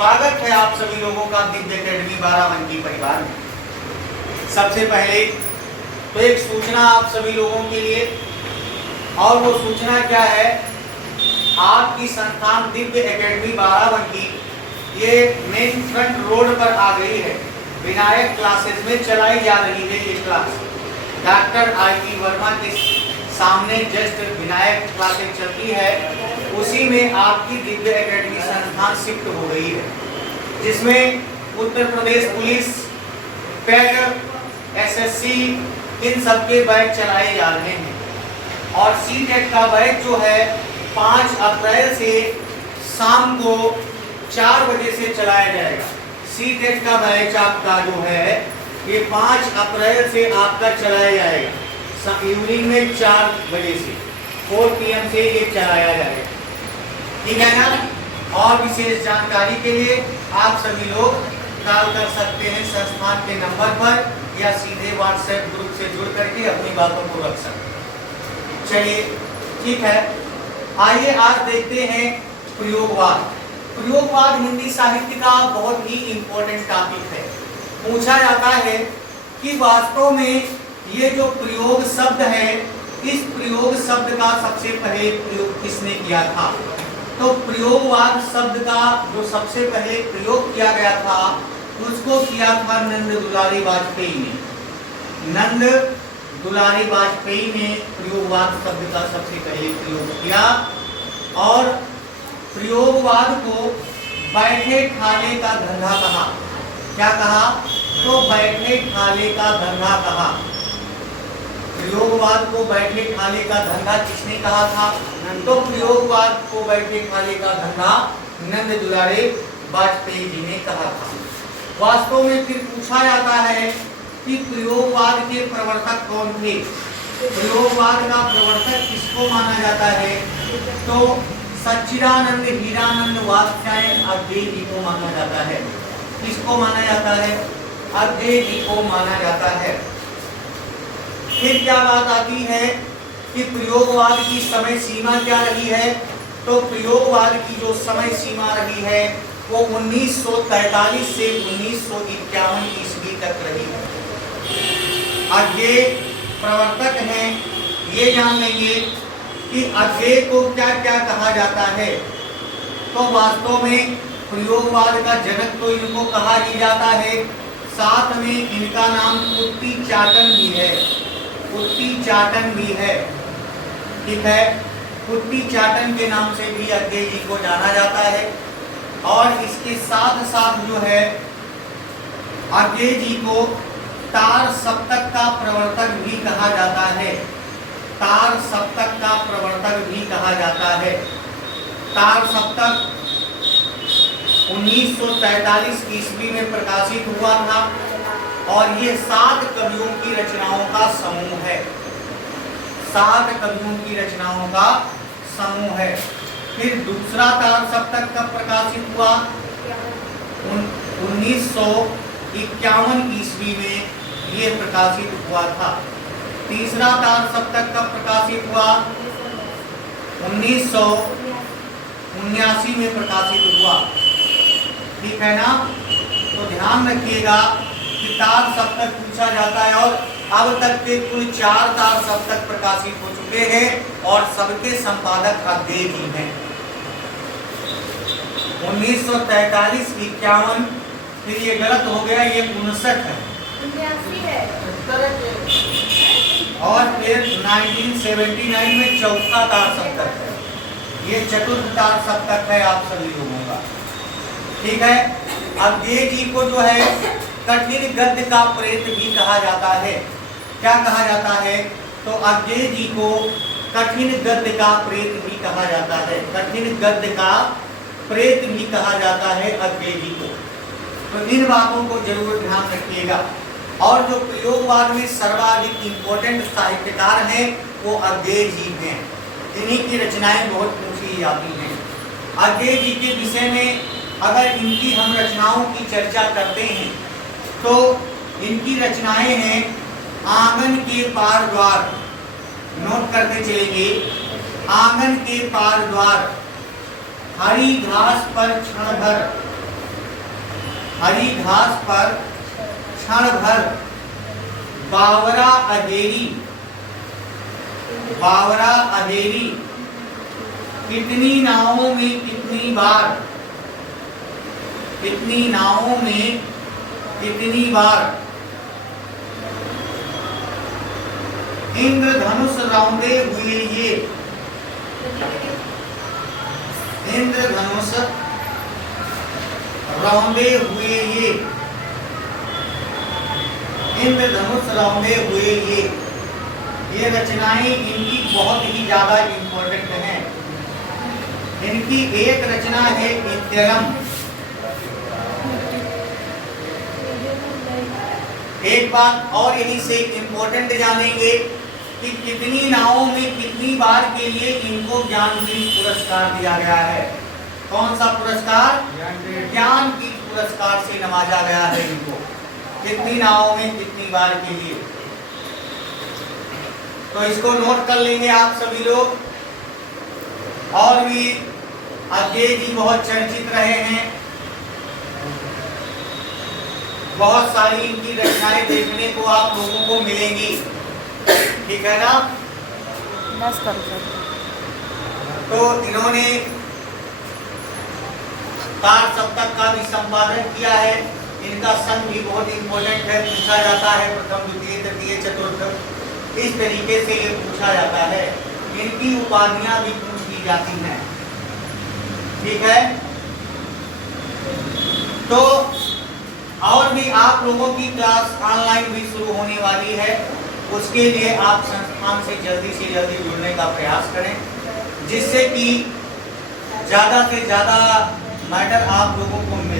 स्वागत है आप सभी लोगों का दिव्य एकेडमी बाराबंकी परिवार में। सबसे पहले तो एक सूचना आप सभी लोगों के लिए, और वो सूचना क्या है, आपकी संस्थान दिव्य एकेडमी बाराबंकी ये मेन फ्रंट रोड पर आ गई है। विनायक क्लासेस में चलाई जा रही है ये क्लास। डॉक्टर आई वर्मा के सामने जस्ट विनायक क्लासेस चलती है, उसी में आपकी दिव्य एकेडमी संस्थान शिफ्ट हो गई है, जिसमें Uttar Pradesh police, pet, assessee in सबके बैच चलाए जा रहे हैं। और सीटेट का बैच जो है 5 अप्रैल से शाम को 4 बजे से चलाया जाएगा। सीटेट का बैच आपका जो है ये 5 अप्रैल से आपका चलाया जाएगा, इवनिंग में 4 बजे से 4 PM से ये चलाया जाएगा, ठीक है ना। और विशेष जानकारी के लिए आप सभी लोग कॉल कर सकते हैं संस्थान के नंबर पर, या सीधे व्हाट्सएप ग्रुप से जुड़ करके अपनी बातों को रख सकते हैं। चलिए ठीक है, आइए आज देखते हैं प्रयोगवाद। प्रयोगवाद हिंदी साहित्य का बहुत ही इम्पोर्टेंट टॉपिक है। पूछा जाता है कि वास्तव में ये जो प्रयोग शब्द है, इस प्रयोग शब्द का सबसे पहले प्रयोग किसने किया था? तो प्रयोगवाद शब्द का जो सबसे पहले प्रयोग किया गया था उसको किया था नंद दुलारी वाजपेयी ने। नंद दुलारी वाजपेयी ने प्रयोगवाद शब्द का सबसे पहले प्रयोग किया, और प्रयोगवाद को बैठे ठाले का धंधा कहा। क्या कहा? तो बैठे ठाले का धंधा कहा। प्रयोगवाद को बैठे ठाले का धंधा किसने कहा था? तो प्रयोगवाद को बैठे ठाले का धंधा नंद दुलारे वाजपेयी जी ने कहा था। वास्तव में फिर पूछा जाता है कि प्रयोगवाद के प्रवर्तक कौन थे? प्रयोगवाद का प्रवर्तक किसको माना जाता है? तो सच्चिदानंद हीरानंद वात्स्यायन अद्वैय जी को माना जाता है। किसको माना जाता है? अद्वैय जी को माना जाता है। फिर क्या बात आती है कि प्रयोगवाद की समय सीमा क्या रही है? तो प्रयोगवाद की जो समय सीमा रही है वो 1943 से 1951 ईस्वी तक रही है। अद्वैय प्रवर्तक हैं, ये जान लेंगे कि अद्वैय को क्या क्या कहा जाता है। तो वास्तव में प्रयोगवाद का जनक तो इनको कहा ही जाता है, साथ में इनका नाम कुट्टीचाटन भी है। कुट्टीचाटन भी है, ठीक है। कुट्टीचाटन के नाम से भी अद्वैय जी को जाना जाता है। और इसके साथ साथ जो है अद्वैय जी को तार सप्तक का प्रवर्तक भी कहा जाता है। तार सप्तक का प्रवर्तक भी कहा जाता है। तार सप्तक 1943 ईस्वी में प्रकाशित हुआ था, और ये 7 कवियों की रचनाओं का समूह है। 7 कवियों की रचनाओं का समूह है। फिर दूसरा तार सप्तक कब प्रकाशित हुआ? 1951 ईस्वी में ये प्रकाशित हुआ था। तीसरा तार सप्तक कब प्रकाशित हुआ? 1979 में प्रकाशित हुआ, ठीक है ना। तो ध्यान रखिएगा कि तार सप्तक पूछा जाता है, और अब तक के कुल 4 तार सप्तक प्रकाशित हो चुके हैं, और सबके संपादक अद्वैय जी हैं। 1943, 51, फिर ये गलत हो गया, ये 59 है, और फिर 1979 में चौथा तार सप्तक है। ये चतुर्थ तार सप्तक है आप सभी लोगों का, ठीक है। अद्वैय जी को जो है कठिन गद्य का प्रेत भी कहा जाता है। क्या कहा जाता है? तो अद्वैय जी को कठिन गद्य का प्रेत भी कहा जाता है। कठिन गद्य का प्रेत भी कहा जाता है अद्वैय जी को। तो इन बातों को जरूर ध्यान रखिएगा। और जो प्रयोगवाद में सर्वाधिक इम्पोर्टेंट साहित्यकार हैं वो अद्वैय जी हैं। इन्हीं की रचनाएं बहुत पूछी जाती हैं। अद्वैय जी के विषय में अगर इनकी हम रचनाओं की चर्चा करते हैं तो इनकी रचनाएं हैं आंगन के पार द्वार, नोट करते चलेंगे। आंगन के पार द्वार, हरी घास पर क्षण भर, हरी घास पर क्षण भर बावरा अधेरी, बावरा अधेरी कितनी नावों में कितनी बार, कितनी नावों में कितनी बार इंद्रधनुष रौंदे हुए ये, इंद्रधनुष रौंदे हुए ये, इंद्रधनुष रौंदे हुए ये रचनाएं इनकी बहुत ही ज्यादा इंपॉर्टेंट हैं। इनकी एक रचना है इत्यलम। एक बात और यहीं से इंपॉर्टेंट जानेंगे कि कितनी नावों में कितनी बार के लिए इनको ज्ञानपीठ पुरस्कार दिया गया है। कौन सा पुरस्कार? ज्ञानपीठ पुरस्कार से नवाजा गया है इनको, कितनी नावों में कितनी बार के लिए। तो इसको नोट कर लेंगे आप सभी लोग। और भी अज्ञेय जी बहुत चर्चित रहे हैं, बहुत सारी इनकी रचनाएं देखने को आप लोगों को मिलेंगी, ठीक है ना। तो इन्होंने तार सप्तक का भी संपादन किया है। इनका सन भी बहुत इंपॉर्टेंट है, पूछा जाता है प्रथम द्वितीय तृतीय चतुर्थ, इस तरीके से ये पूछा जाता है। इनकी उपाधियां भी पूछ ली जाती हैं, ठीक है। तो और भी आप लोगों की क्लास ऑनलाइन भी शुरू होने वाली है, उसके लिए आप संस्थान से जल्दी जुड़ने का प्रयास करें, जिससे कि ज़्यादा से ज़्यादा मैटर आप लोगों को मिले।